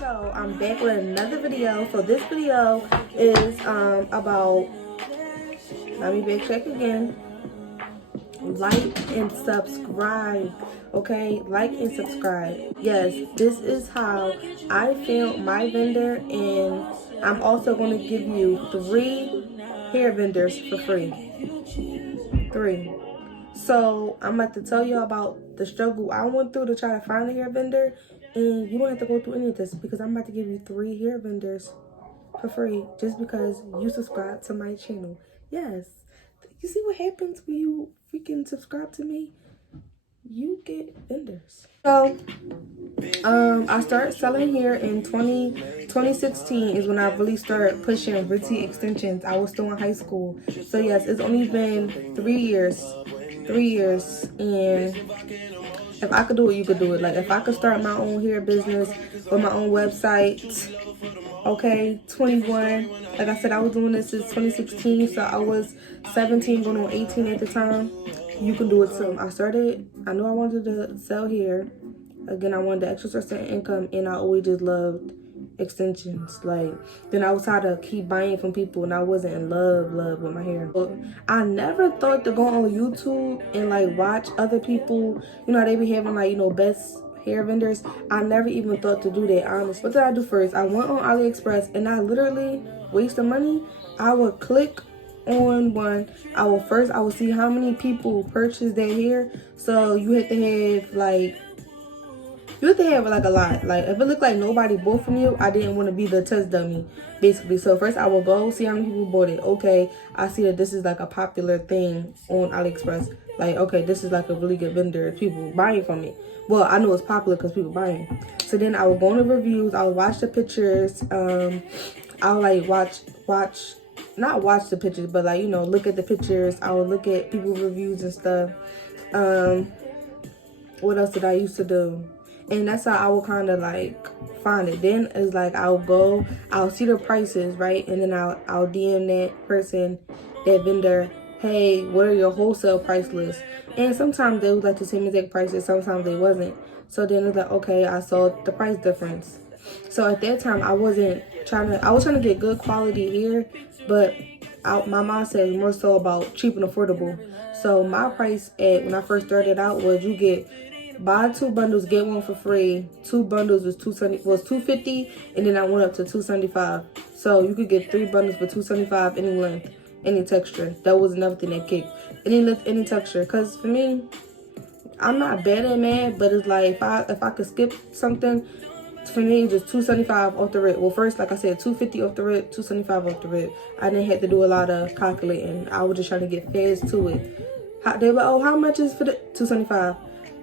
So I'm back with another video. So this video is about, let me backtrack again. Like and subscribe. Okay, like and subscribe. Yes, this is how I found my vendor, and I'm also going to give you 3 hair vendors for free. 3. So I'm about to tell you about the struggle I went through to try to find a hair vendor, and you don't have to go through any of this because I'm about to give you 3 hair vendors for free just because you subscribe to my channel. Yes, you see what happens when you freaking subscribe to me? You get vendors. So I started selling hair in 2016 is when I really started pushing Ritzy extensions. I was still in high school. So yes, it's only been 3 years. 3 years, and if I could do it, you could do it. Like, if I could start my own hair business with my own website, okay, 21. Like I said, I was doing this since 2016, so I was 17 going on 18 at the time. You can do it too. I knew I wanted to sell hair. Again, I wanted the extra source of income, and I always just loved extensions. Like, then I was tired of keep buying from people, and I wasn't in love with my hair. But I never thought to go on YouTube and like watch other people, you know, they be having like, you know, best hair vendors. I never even thought to do that, honestly. What did I do first? I went on AliExpress, and I literally wasted money. I would click on one. I would see how many people purchased their hair. So you have to have like a lot. Like, if it looked like nobody bought from you, I didn't want to be the test dummy, basically. So first I will go see how many people bought it. Okay, I see that this is like a popular thing on AliExpress. Like, okay, this is like a really good vendor. People buying from it. Well, I know it's popular because people buying. So then I will go on the reviews. I will watch the pictures. I'll like not watch the pictures, but like, you know, look at the pictures. I will look at people's reviews and stuff. What else did I used to do? And that's how I will kind of like find it. Then it's like I'll see the prices, right? And then I'll DM that person, that vendor, hey, what are your wholesale price lists? And sometimes they was like the same exact prices, sometimes they wasn't. So then it's like, okay, I saw the price difference. So at that time I was trying to get good quality hair, but my mindset was more so about cheap and affordable. So my price when I first started out was buy 2 bundles, get 1 for free. 2 bundles was $250, and then I went up to $275. So you could get 3 bundles for $275, any length, any texture. That was another thing that kicked. Any length, any texture. Cause for me, I'm not bad at math, but it's like if I could skip something, for me it's just $275 off the rip. Well, first, like I said, $250 off the rip, $275 off the rip. I didn't have to do a lot of calculating. I was just trying to get fast to it. They were like, oh, how much is for the $275?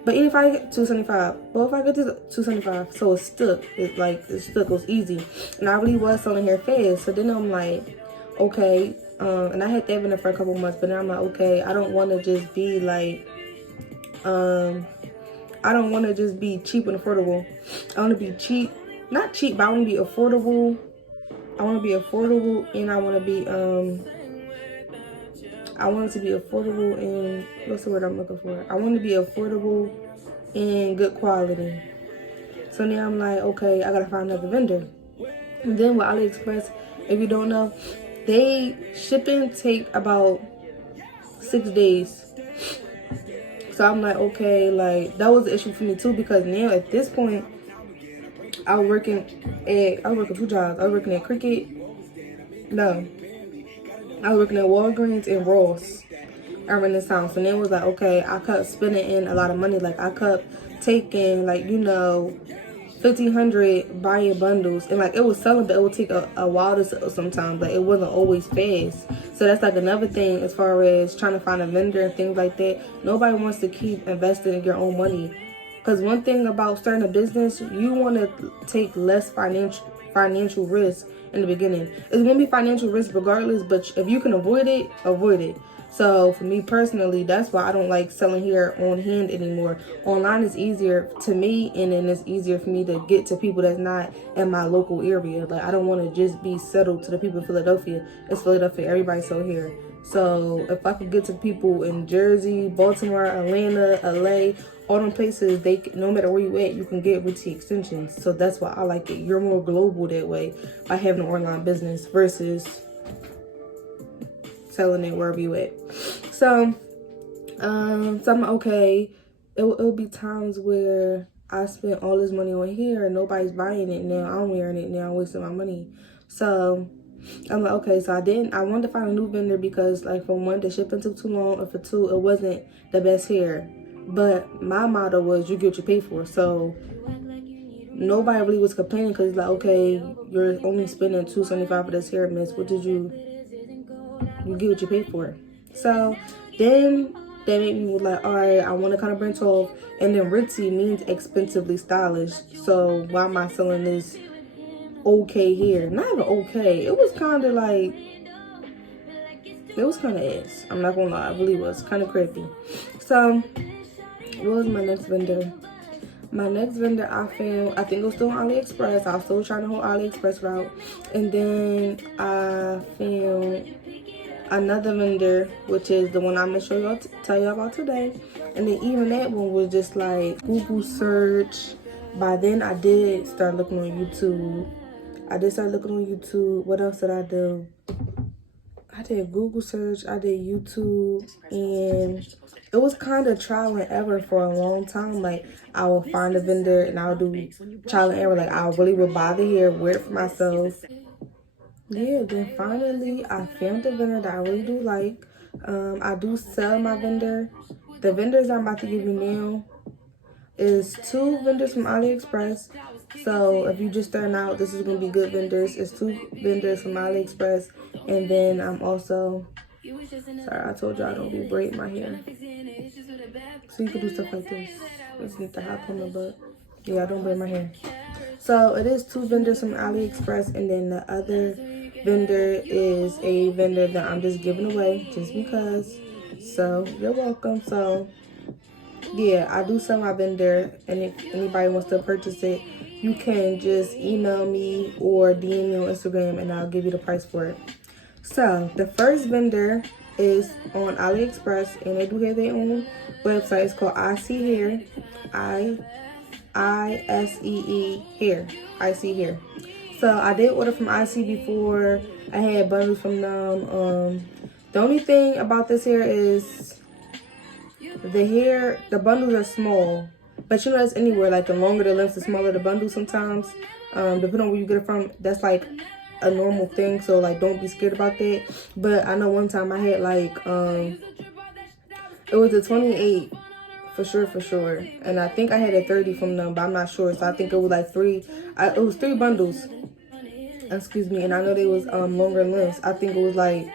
But even if I get $275, well, if I get this $275, so it stuck. It was easy. And I really was selling hair fast. So then I'm like, okay, and I had that in there for a couple months, but then I'm like, okay, I don't want to just be like, I don't want to just be cheap and affordable. I want to be cheap, not cheap, but I want to be affordable. I want to be affordable, and I want to be, I want it to be affordable and, what's the word I'm looking for? I want to be affordable and good quality. So now I'm like, okay, I gotta find another vendor. And then with AliExpress, if you don't know, shipping take about 6 days. So I'm like, okay, like, that was the issue for me too, because now at this point, I was working 2 jobs. I was working at I was working at Walgreens and Ross around this time. So then it was like, okay, I kept spending in a lot of money. Like, I kept taking, like, you know, 1,500 buying bundles. And like, it was selling, but it would take a while to sell sometimes. Like, it wasn't always fast. So that's like another thing as far as trying to find a vendor and things like that. Nobody wants to keep investing in your own money. Because one thing about starting a business, you want to take less financial risk in the beginning. It's going to be financial risk regardless, but if you can avoid it, avoid it. So for me personally, that's why I don't like selling hair on hand anymore. Online is easier to me, and then it's easier for me to get to people that's not in my local area. Like, I don't want to just be settled to the people in Philadelphia. It's Philadelphia, everybody sold hair. So if I could get to people in Jersey, Baltimore, Atlanta, LA, all them places, they, no matter where you at, you can get Ritzy extensions. So that's why I like it. You're more global that way by having an online business versus selling it wherever you at. So I'm okay. It'll be times where I spent all this money on here and nobody's buying it now. I'm wearing it now, I'm wasting my money. So I'm like, okay, so I wanted to find a new vendor because, like, for one, the shipping took too long, and for two, it wasn't the best hair. But my motto was, you get what you pay for. So nobody really was complaining because, like, okay, you're only spending $275 for this hair mist. What did you get what you pay for? So then that made me like, all right, I want to kind of branch off. And then Ritzy means expensively stylish. So why am I selling this okay hair? Not even okay. It was kind of like, it was kind of ass. I'm not gonna lie, it really was kind of crappy. So what was my next vendor? My next vendor I found, I think it was still on AliExpress. I was still trying the whole AliExpress route. And then I found another vendor, which is the one I'm gonna show y'all, tell y'all about today. And then even that one was just like Google search. By then I did start looking on YouTube. What else did I do? I did Google search, I did YouTube, and it was kind of trial and error for a long time. Like, I will find a vendor and I'll do trial and error. Like, I really would buy the hair, wear it for myself. Yeah, then finally I found a vendor that I really do like. I do sell my vendor. The vendors I'm about to give you now is 2 vendors from AliExpress. So if you just starting out, this is gonna be good vendors. It's 2 vendors from AliExpress, and then I'm also, sorry, I told you I don't do braid my hair. So you can do stuff like this. Just need the hot comb, but yeah, I don't braid my hair. So it is 2 vendors from AliExpress, and then the other vendor is a vendor that I'm just giving away just because. So you're welcome. So yeah, I do sell my vendor, and if anybody wants to purchase it, you can just email me or DM me on Instagram and I'll give you the price for it. So the first vendor is on AliExpress, and they do have their own website. It's called I See Hair. I-S-E-E hair. I See Hair. So I did order from IC before. I had bundles from them. The only thing about this hair is the bundles are small, but you know that's anywhere. Like, the longer the length, the smaller the bundle sometimes. Depending on where you get it from, that's like a normal thing. So like, don't be scared about that. But I know one time I had like it was a 28 for sure, and I think I had a 30 from them, but I'm not sure. So I think it was like it was 3 bundles. Excuse me, and I know they was longer lengths. I think it was like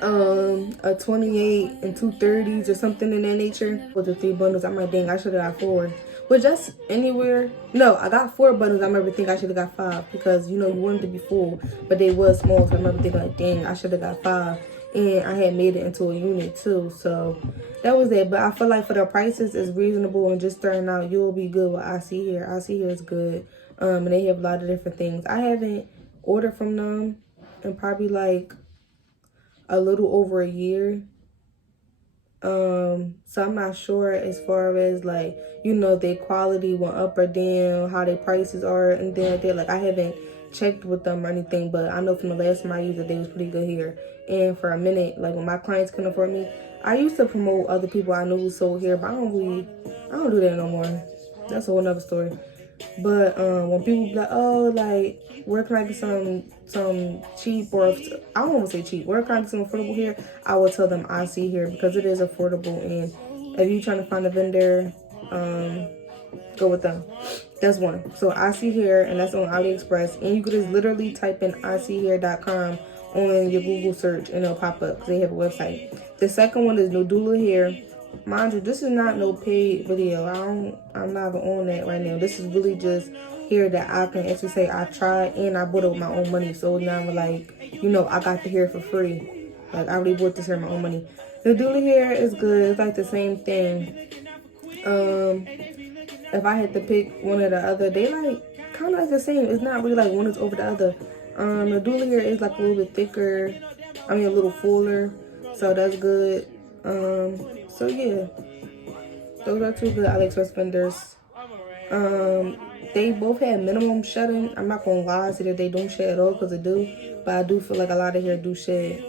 a 28 and 2 30s or something in that nature. With the 3 bundles, I'm like, dang, I should have got 4. Which, that's anywhere. No, I got 4 bundles. I remember thinking I should have got 5 because, you know, you wanted to be full, but they was small. So I remember thinking like, dang, I should have got 5. And I had made it into a unit too. So that was it. But I feel like for the prices, it's reasonable, and just starting out, you'll be good with I See Hair. I See Hair is good. And they have a lot of different things. I haven't ordered from them in probably like a little over a year. So I'm not sure as far as, like, you know, their quality went up or down, how their prices are, and then like I haven't checked with them or anything, but I know from the last time I used it, they was pretty good here. And for a minute, like, when my clients couldn't afford me, I used to promote other people I knew who sold hair, but I don't do that no more. That's a whole nother story. But when people be like, oh, like, where can I get some cheap, or I don't want to say cheap, where can I get some affordable hair, I will tell them I See Hair, because it is affordable. And if you're trying to find a vendor, go with them. That's one. So I See Hair, and that's on AliExpress, and you could just literally type in iseehair.com on your Google search and it'll pop up because they have a website. The second one is Nodula Hair. Mind you, this is not no paid video. I'm not even on that right now. This is really just hair that I can actually say I tried, and I bought it with my own money. So now I'm like, you know, I got the hair for free. Like, I really bought this hair with my own money. The Nodula Hair is good. It's like the same thing. If I had to pick one or the other, they like kind of like the same. It's not really like one is over the other. The Nodula Hair is like a little bit thicker. I mean, a little fuller. So that's good. So yeah. Those are two good AliExpress vendors. They both had minimum shedding. I'm not gonna lie to that they don't shed at all, because they do, but I do feel like a lot of hair do shed.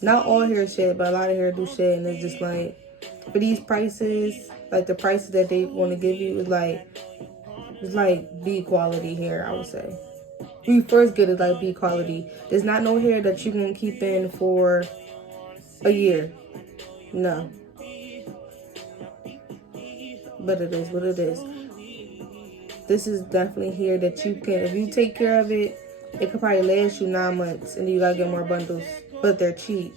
Not all hair shed, but a lot of hair do shed, and it's just like, for these prices, like the prices that they want to give you is like, it's like B quality hair, I would say. When you first get it, like B quality. There's not no hair that you can keep in for a year. No. But it is what it is. This is definitely hair that you can, if you take care of it, it could probably last you 9 months, and then you gotta get more bundles. But they're cheap.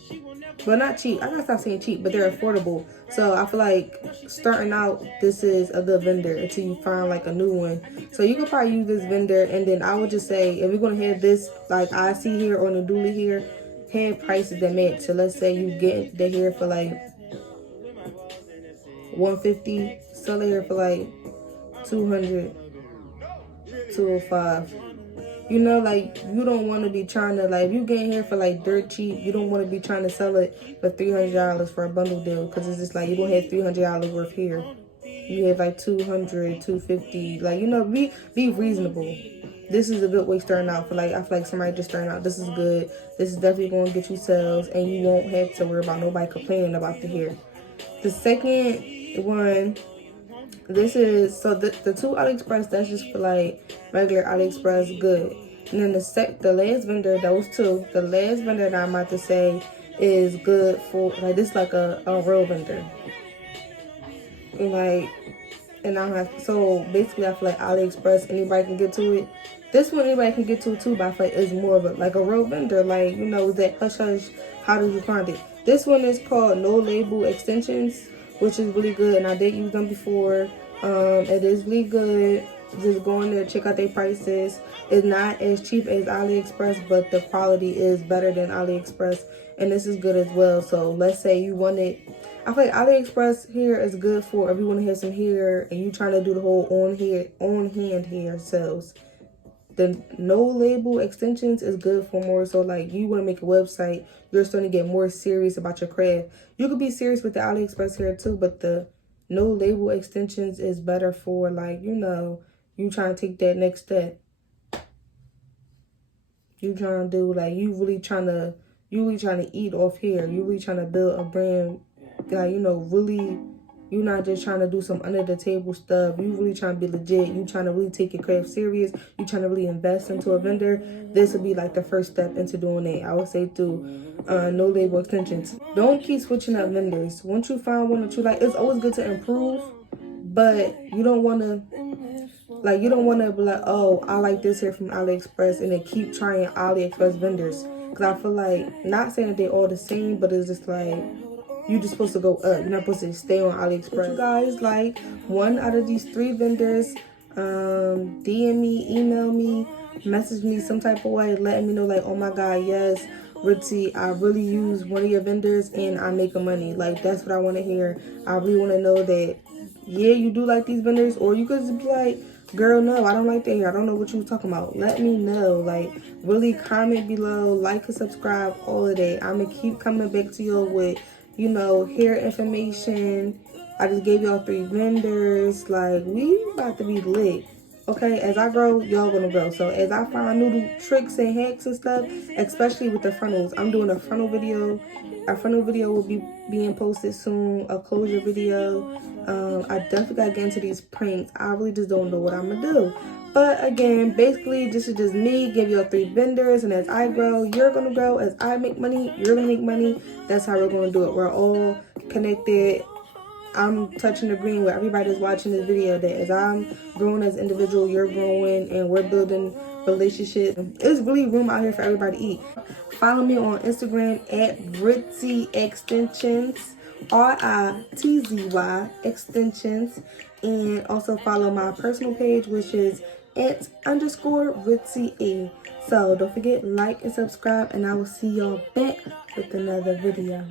Well, not cheap. I gotta stop saying cheap, but they're affordable. So I feel like starting out, this is a good vendor until you find like a new one. So you could probably use this vendor, and then I would just say, if you're gonna have this, like I see here or Naduli here, have prices that match. So let's say you get the hair for like $150, sell the hair for like $200, $205. You know, like, you don't want to be trying to, like, if you get here for like dirt cheap, you don't want to be trying to sell it for $300 for a bundle deal, because it's just like, you don't have $300 worth here. You have like $200, $250, like, you know, be reasonable. This is a good way starting out for, like, I feel like somebody just starting out. This is good. This is definitely going to get you sales, and you won't have to worry about nobody complaining about the hair. The second one, this is, so the two AliExpress, that's just for like regular AliExpress, good. And then the last vendor, those two, the last vendor that I'm about to say is good for, like, this like a real vendor. And like, and I don't have, so basically I feel like AliExpress, anybody can get to it. This one anybody can get to it too, but I feel like it's more of a, like a real vendor, like, you know, that hush hush, how did you find it? This one is called No Label Extensions, which is really good, and I did use them before. It is really good. Just go in there, check out their prices. It's not as cheap as AliExpress, but the quality is better than AliExpress, and this is good as well. So let's say you wanted, I feel like AliExpress hair is good for if you want to have some hair and you trying to do the whole on hand hair sales. The No Label Extensions is good for more so like you want to make a website, you're starting to get more serious about your craft. You could be serious with the AliExpress hair too, but the No Label Extensions is better for, like, you know, you trying to take that next step. You trying to do, like, you really trying to eat off hair. You really trying to build a brand, like, you know, really. You're not just trying to do some under the table stuff. You really trying to be legit. You trying to really take your craft serious. You trying to really invest into a vendor. This would be like the first step into doing that. I would say through No Label Extensions. Don't keep switching up vendors. Once you find one that you like, it's always good to improve, but you don't want to, like, you don't want to be like, oh, I like this here from AliExpress, and then keep trying AliExpress vendors. Because I feel like, not saying that they're all the same, but it's just like, you're just supposed to go up. You're not supposed to stay on AliExpress. You guys like one out of these 3 vendors, DM me, email me, message me some type of way, letting me know like, oh my God, yes, Ritzy, I really use one of your vendors and I'm making money. Like, that's what I want to hear. I really want to know that, yeah, you do like these vendors, or you could just be like, girl, no, I don't like that hair. I don't know what you were talking about. Let me know. Like, really comment below, like and subscribe, all of that. I'm going to keep coming back to you with, you know, hair information. I just gave y'all 3 vendors. Like, we about to be lit. Okay, as I grow, y'all gonna grow. So as I find new tricks and hacks and stuff, especially with the frontals, I'm doing a frontal video. Our frontal video will be being posted soon, a closure video. I definitely gotta get into these pranks. I really just don't know what I'm gonna do. But again, basically, this is just me, give y'all 3 vendors, and as I grow, you're gonna grow. As I make money, you're gonna make money. That's how we're gonna do it. We're all connected. I'm touching the green with everybody that's watching this video, that as I'm growing as an individual, you're growing, and we're building relationships. There's really room out here for everybody to eat. Follow me on Instagram at Ritzy Extensions, RITZY Extensions, and also follow my personal page, which is @_Ritzy. So don't forget, like and subscribe, and I will see y'all back with another video.